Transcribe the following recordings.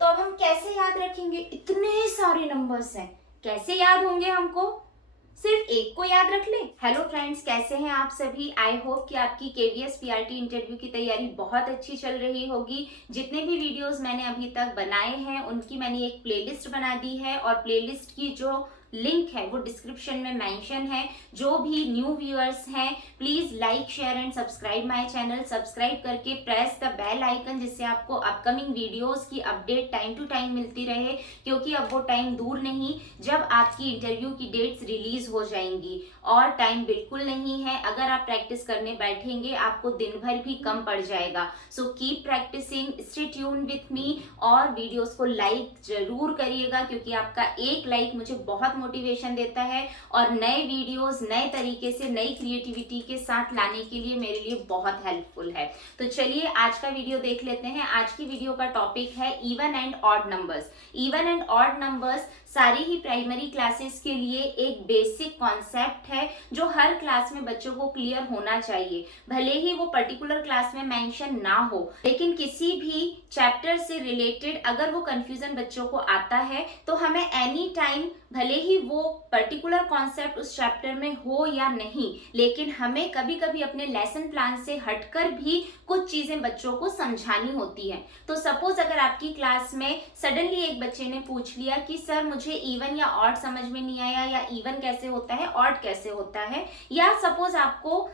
तो अब हम कैसे याद रखेंगे? इतने सारे नंबर्स हैं, कैसे याद होंगे हमको? सिर्फ एक को याद रख ले। हेलो फ्रेंड्स, कैसे हैं आप सभी? आई होप कि आपकी केवीएस पीआरटी इंटरव्यू की तैयारी बहुत अच्छी चल रही होगी। जितने भी वीडियोस मैंने अभी तक बनाए हैं उनकी मैंने एक प्लेलिस्ट बना दी है और प्लेलिस्ट की जो लिंक है वो डिस्क्रिप्शन में मेंशन है। जो भी न्यू व्यूअर्स हैं please like share and subscribe my channel. Subscribe करके प्रेस द बेल आइकन, जिससे आपको अपकमिंग वीडियोस की अपडेट टाइम टू टाइम मिलती रहे, क्योंकि अब वो टाइम दूर नहीं जब आपकी इंटरव्यू की डेट्स रिलीज हो जाएंगी और टाइम बिल्कुल नहीं है। अगर आप प्रैक्टिस करने बैठेंगे आपको दिन भर भी कम पड़ जाएगा। So keep practicing, stay tune with me और वीडियोस को लाइक जरूर करिएगा, क्योंकि आपका एक लाइक मुझे बहुत मोटिवेशन देता है और नए वीडियोस नए तरीके से नई क्रिएटिविटी के साथ लाने के लिए मेरे लिए बहुत हेल्पफुल है। तो चलिए आज का वीडियो देख लेते हैं। आज की वीडियो का टॉपिक है even and odd numbers. Even and odd numbers सारी ही प्राइमरी क्लासेस के लिए एक बेसिक कॉन्सेप्ट है जो हर क्लास में बच्चों को क्लियर होना चाहिए। भले ही वो पर्टिकुलर क्लास में मेंशन ना हो, लेकिन किसी भी चैप्टर से रिलेटेड अगर वो कंफ्यूजन बच्चों को आता है तो हमें एनी टाइम, भले ही वो पर्टिकुलर कॉन्सेप्ट उस चैप्टर में हो या नहीं, लेकिन हमें कभी कभी अपने लेसन प्लान से हटकर भी कुछ चीजें बच्चों को समझानी होती है। तो सपोज अगर आपकी क्लास में सडनली एक बच्चे ने पूछ लिया कि सर मुझे इवन या ऑड समझ में नहीं आया, या इवन कैसे होता है, ऑड कैसे होता है, या सपोज आपको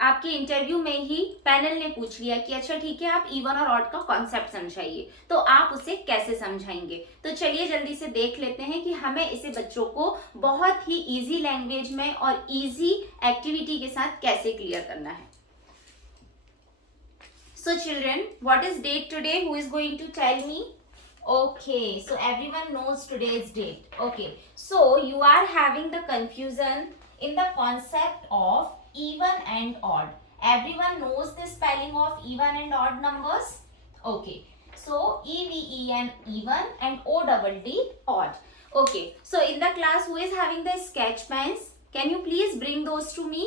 आपके इंटरव्यू में ही पैनल ने पूछ लिया कि अच्छा ठीक है आप इवन और ऑड का कॉन्सेप्ट समझाइए, तो आप उसे कैसे समझाएंगे? तो चलिए जल्दी से देख लेते हैं कि हमें इसे बच्चों को बहुत ही इजी लैंग्वेज में और इजी एक्टिविटी के साथ कैसे क्लियर करना है। So children, what is date today? Who is going to tell me? Okay, so everyone knows today's date. Okay, so you are having the confusion in the concept of even and odd. Everyone knows the spelling of even and odd numbers. Okay, so EVEN even and ODD odd. Okay, so in the class who is having the sketch pens? Can you please bring those to me?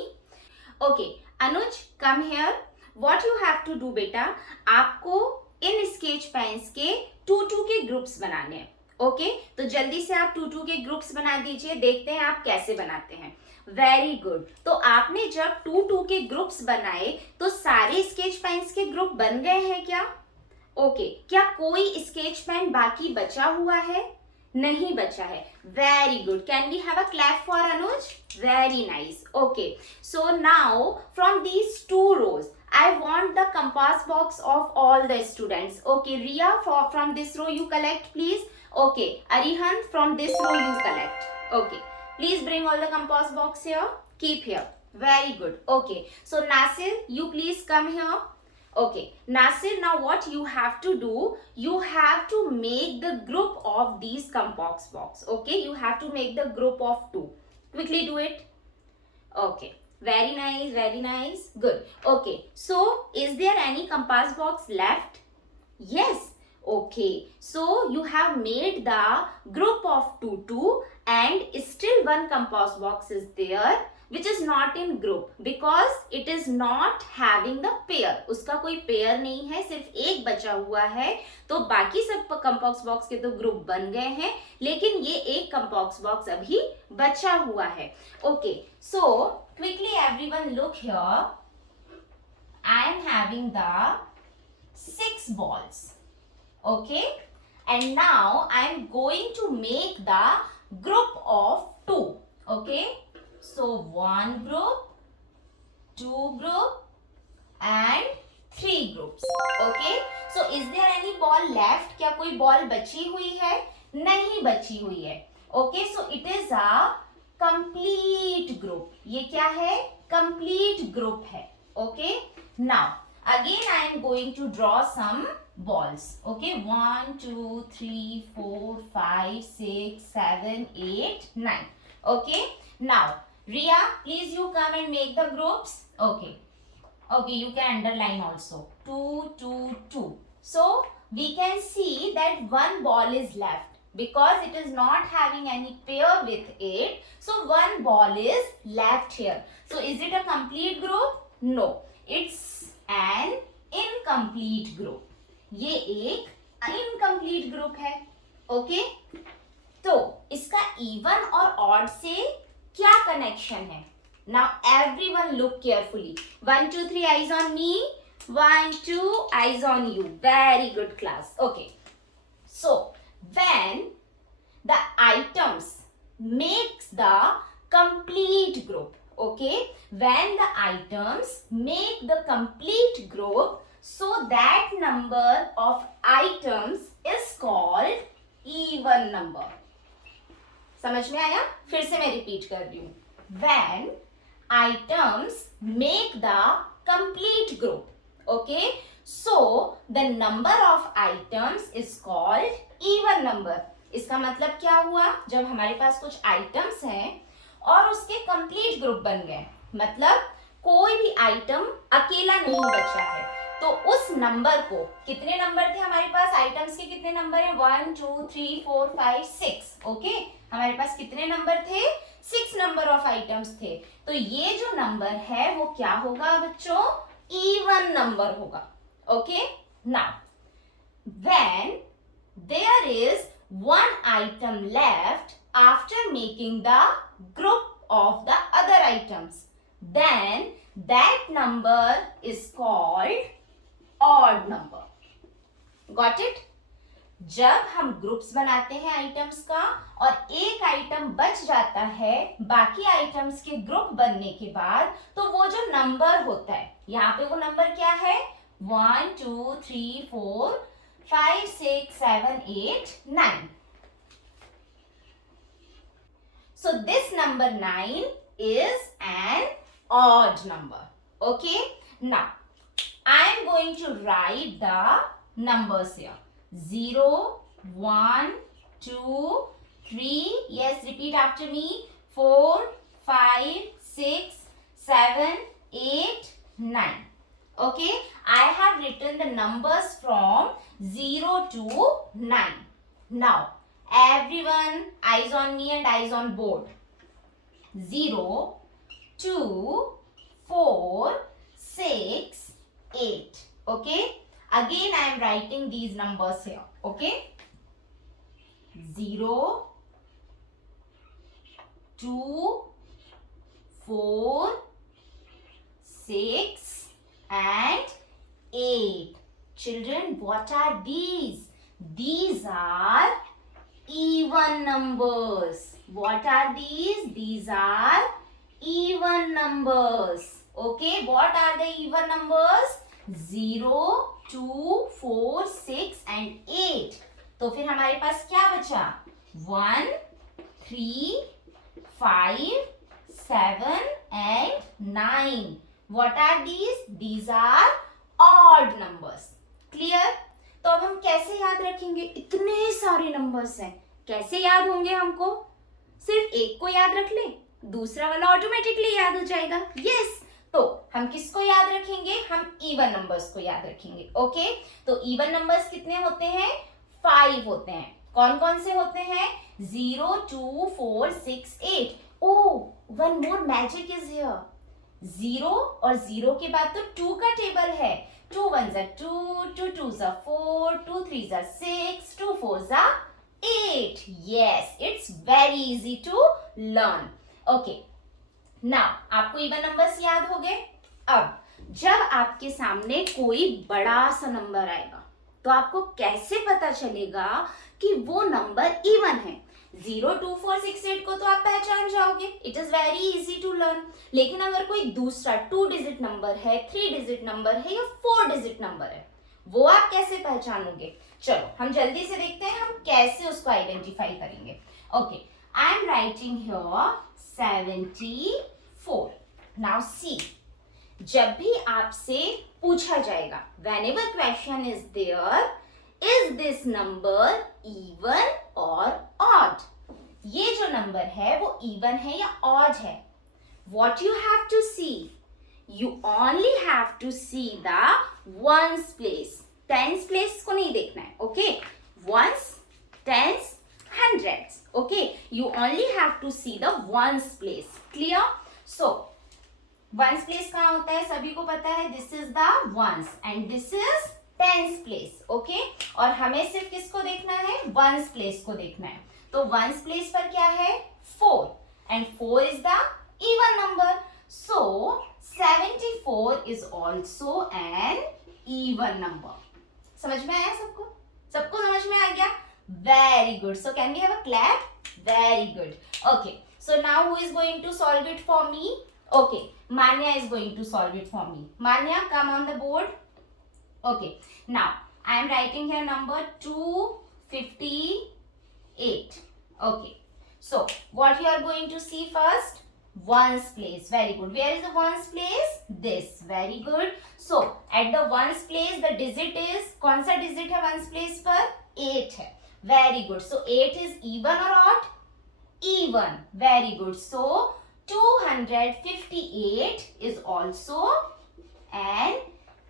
Okay, Anuj, come here. What you have to do बेटा, आपको इन sketch pens के 2-2 के ग्रुप्स बनाने हैं। ओके, तो जल्दी से आप 2-2 के ग्रुप्स बना दीजिए, देखते हैं आप कैसे बनाते हैं। Very good. तो आपने जब 2-2 के ग्रुप्स बनाए तो सारे स्केच पेन्स के ग्रुप बन गए हैं क्या? ओके, क्या कोई स्केच पेन बाकी बचा हुआ है? नहीं बचा है। Very good. Can we have a clap for Anuj? Very nice. Okay, so now from these 2 rows I want the compass box of all the students. Okay, Ria, from this row you collect please. Okay, Arihan, from this row you collect. Okay, please bring all the compass box here. Keep here. Very good. Okay, so Nasir, you please come here. Okay, Nasir, now what you have to do, you have to make the group of these compass box. Okay, you have to make the group of 2. Quickly do it. Okay, very nice, very nice. Good. Okay, so is there any compass box left? Yes. Okay, so you have made the group of 2-2 and still one compass box is there which is not in group because it is not having the pair. उसका कोई पेयर नहीं है, सिर्फ एक बचा हुआ है। तो बाकी सब कंपास बॉक्स के तो ग्रुप बन गए हैं, लेकिन ये एक कंपास बॉक्स अभी बचा हुआ है। Okay, so quickly everyone look here. I am having the 6 balls. Okay, and now I am going to make the group of 2. Okay, so 1 group, 2 group and 3 groups. Okay, so is there any ball left? क्या कोई बॉल बची हुई है? नहीं बची हुई है। Okay, so it is a complete group. ये क्या है? Complete group है। Okay, now again I am going to draw some balls. Okay, 1 2 3 4 5 6 7 8 9. Okay, now Ria, please you come and make the groups. Okay, okay, you can underline also 2 2 2. So we can see that one ball is left because it is not having any pair with it, so one ball is left here. So is it a complete group? No, it's an incomplete group. ये एक incomplete group है. ओके, तो इसका even or odd से क्या कनेक्शन है? Now everyone look carefully. 1 2 3 eyes on me. 1 2 eyes on you. Very good class. Okay, so when the items makes the complete group, okay, when the items make the complete group, so that number of items is called even number. समझ में आया? फिर से मैं रिपीट कर रही हूँ. When items make the complete group, okay, so the number of items is called even number. इसका मतलब क्या हुआ? जब हमारे पास कुछ आइटम्स हैं और उसके कंप्लीट ग्रुप बन गए, मतलब कोई भी आइटम अकेला नहीं बचा है, तो उस नंबर को, कितने नंबर थे हमारे पास? आइटम्स के कितने नंबर हैं? 1 2 3 4 5 6. ओके, हमारे पास कितने नंबर थे? 6 नंबर ऑफ आइटम्स थे. तो ये जो नंबर है वो क्या होगा बच्चों? इवन नंबर होगा. Okay, now when there is one item left after making the group of the other items, then that number is called odd number. Got it? जब हम ग्रुप्स बनाते हैं आइटम्स का और एक आइटम बच जाता है बाकी आइटम्स के ग्रुप बनने के बाद, तो वो जो नंबर होता है, यहाँ पे वो नंबर क्या है? 1 2 3 4 5 6 7 8 9. So this number 9 is an odd number. Okay, now I am going to write the numbers here. 0 1 2 3. Yes, repeat after me. 4 5 6 7 8 9. Okay, I have written the numbers from 0 to 9. Now everyone, eyes on me and eyes on board. 0 2 4 6 8. Okay, again I am writing these numbers here. Okay, 0 2 4 6 and 8. Children, what are these? These are even numbers. What are these? These are even numbers. Okay, what are the even numbers? 0 2 4 6 and 8. तो फिर हमारे पास क्या बचा? 1 3 5 7 and 9. What are these? These are odd numbers. Clear? तो अब हम कैसे याद रखेंगे? इतने सारे नंबर्स हैं, कैसे याद होंगे हमको? सिर्फ एक को याद रख ले, दूसरा वाला ऑटोमेटिकली याद हो जाएगा. यस, तो हम किसको याद रखेंगे? हम इवन नंबर्स को याद रखेंगे. ओके, तो इवन नंबर्स कितने होते हैं? 5 होते हैं. कौन कौन से होते हैं? 0 2 4 6 8. ओह, one more magic is here. 0 और 0 के बाद तो 2 का टेबल है. 2 1s are 2, 2 2s are 4, 2 3s are 6, 2 4s are 8. Yes, it's very easy to learn. Okay, now आपको इवन नंबर्स याद हो गए. अब जब आपके सामने कोई बड़ा सा नंबर आएगा, तो आपको कैसे पता चलेगा कि वो नंबर इवन है? 0 2 4 6 8 को तो आप पहचान जाओगे. It is very easy to learn. लेकिन अगर कोई दूसरा 2 डिजिट नंबर है, 3 डिजिट नंबर है या 4 डिजिट नंबर है, वो आप कैसे पहचानोगे? चलो हम जल्दी से देखते हैं हम कैसे उसको आइडेंटिफाई करेंगे. Okay, I am writing here 74. Now see, जब भी आपसे पूछा जाएगा, whenever question is there, is this number even or odd? ये जो नंबर है वो इवन है या ऑड है? What you have to see? You only have to see the ones place. Tens place को नहीं देखना है. Okay, ones, tens, hundreds. Okay, you only have to see the ones place. Clear? So ones place कहाँ होता है? सभी को पता है. This is the ones and this is tens place, okay. और हमें सिर्फ किसको देखना है, वंस प्लेस को देखना है। तो वंस प्लेस पर क्या है, 4, and 4 is the even number, so 74 is also an even number. समझ में आया सबको, सबको समझ में आ गया, very good. So can we have a clap, very good, okay. So now who is going to solve it for me? Okay, Manya is going to solve it for me. Manya, come on the board. Okay, now I am writing here number 258. Okay, so what you are going to see first? Ones place, very good. Where is the ones place? This, very good. So at the ones place the digit is, कौन सा digit है ones place पर? 8 है, very good. So 8 is even or odd? Even, very good. So 258 is also an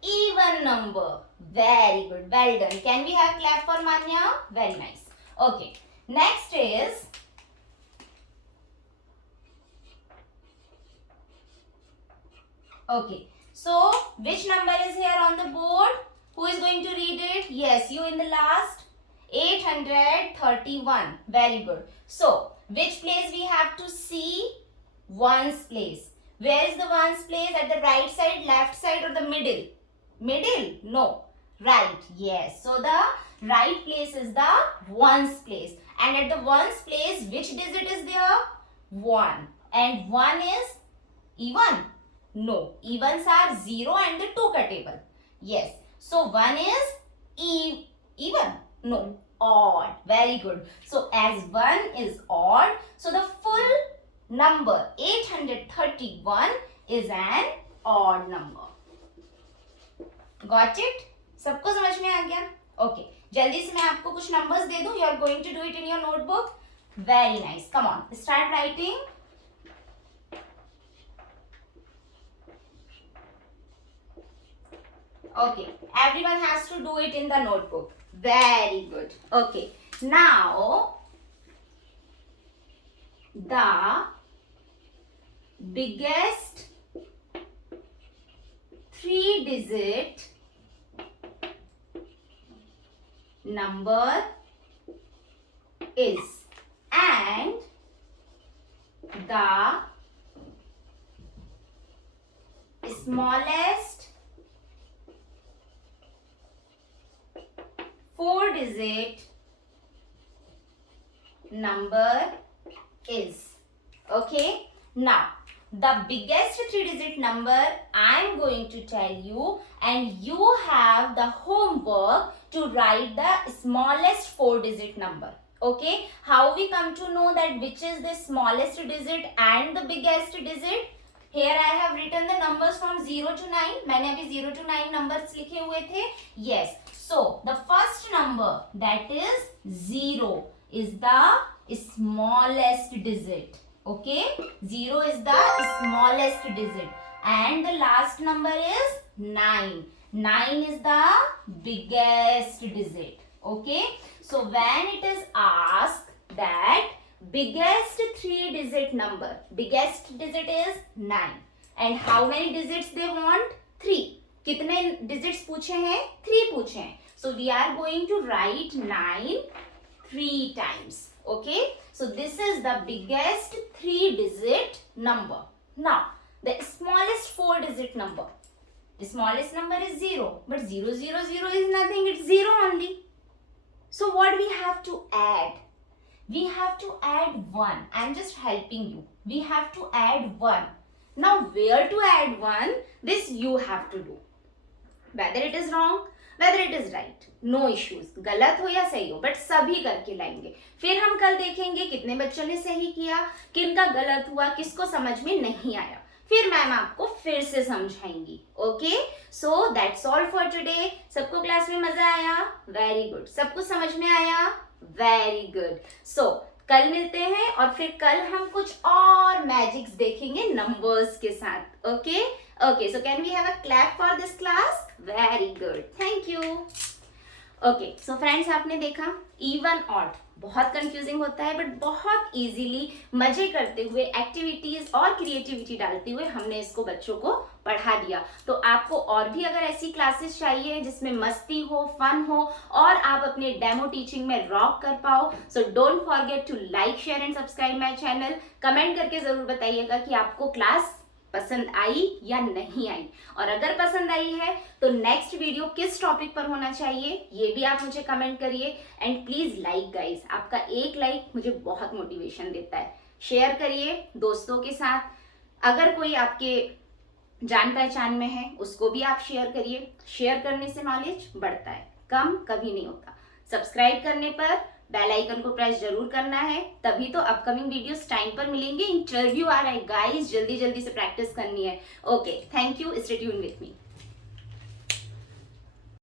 even number, very good, well done. Can we have clap for Manya? Very nice. Okay, next is okay, so which number is here on the board? Who is going to read it? Yes, you in the last. 831, very good. So which place we have to see? Ones place. Where is the ones place? At the right side, left side, or the middle? Middle? No, right. Yes, so the right place is the ones place, and at the ones place which digit is there? 1, and 1 is even? No, evens are 0 and the 2 ka table. Yes, so 1 is even? No, odd, very good. So as 1 is odd, so the full number 831 is an odd number. Got it? सबको समझ में आ गया? Okay, जल्दी से मैं आपको कुछ numbers दे दूं. You are going to do it in your notebook. Very nice. Come on, start writing. Okay, everyone has to do it in the notebook. Very good. Okay, now the biggest 3-digit number is, and the smallest 4-digit number is. Okay, now the biggest 3-digit number I am going to tell you, and you have the homework to write the smallest 4-digit number. Okay, how we come to know that which is the smallest digit and the biggest digit? Here I have written the numbers from 0 to 9. मैंने अभी 0 to 9 numbers लिखे हुए थे. Yes, so the first number, that is 0, is the smallest digit. Okay, 0 is the smallest digit, and the last number is 9. 9 is the biggest digit. Okay, so when it is asked that biggest 3-digit number, biggest digit is 9, and how many digits they want? 3. कितने digits पूछे हैं? 3 पूछे हैं. So we are going to write 9 3 times. Okay, so this is the biggest 3-digit number. Now the smallest 4-digit number, the smallest number is 0, but 0 0 0 is nothing, it's 0 only. So what we have to add? We have to add 1. I am just helping you. We have to add 1. Now where to add 1? This you have to do. Whether it is wrong, whether it is right, no issues. गलत हो या सही हो, but सभी करके लाएंगे. फिर हम कल देखेंगे कितने बच्चों ने सही किया, किनका गलत हुआ, किसको समझ में नहीं आया. फिर मैम आपको फिर से समझाएंगी. Okay, so that's all for today. सबको क्लास में मजा आया? Very good. सबको समझ में आया? Very good. सो कल मिलते हैं और फिर कल हम कुछ और मैजिक्स देखेंगे नंबर्स के साथ. Okay okay, so can we have a clap for this class? Very good, thank you. Okay, so friends आपने देखा इवन ऑड बहुत कंफ्यूजिंग होता है, बट बहुत इजीली मजे करते हुए एक्टिविटीज और क्रिएटिविटी डालते हुए हमने इसको बच्चों को पढ़ा दिया। तो आपको और भी अगर ऐसी क्लासेस चाहिए जिसमें मस्ती हो, फन हो और आप अपने डेमो टीचिंग में रॉक कर पाओ, so don't forget to like, share and subscribe my channel. Comment करके जरूर बताइएगा कि आपको क्लास पसंद आई या नहीं आई, और अगर पसंद आई है तो नेक्स्ट वीडियो किस टॉपिक पर होना चाहिए ये भी आप मुझे कमेंट करिए। एंड प्लीज लाइक गाइस, आपका एक लाइक मुझे बहुत मोटिवेशन देता है। शेयर करिए दोस्तों के साथ, अगर कोई आपके जान पहचान में है उसको भी आप शेयर करिए। शेयर करने से नॉलेज बढ़ता है, कम कभी नहीं होता। सब्सक्राइब करने पर बेल आइकन को प्रेस जरूर करना है, तभी तो अपकमिंग वीडियोस टाइम पर मिलेंगे। इंटरव्यू आ रहा है गाइस, जल्दी जल्दी से प्रैक्टिस करनी है। Okay, thank you, stay tuned with me.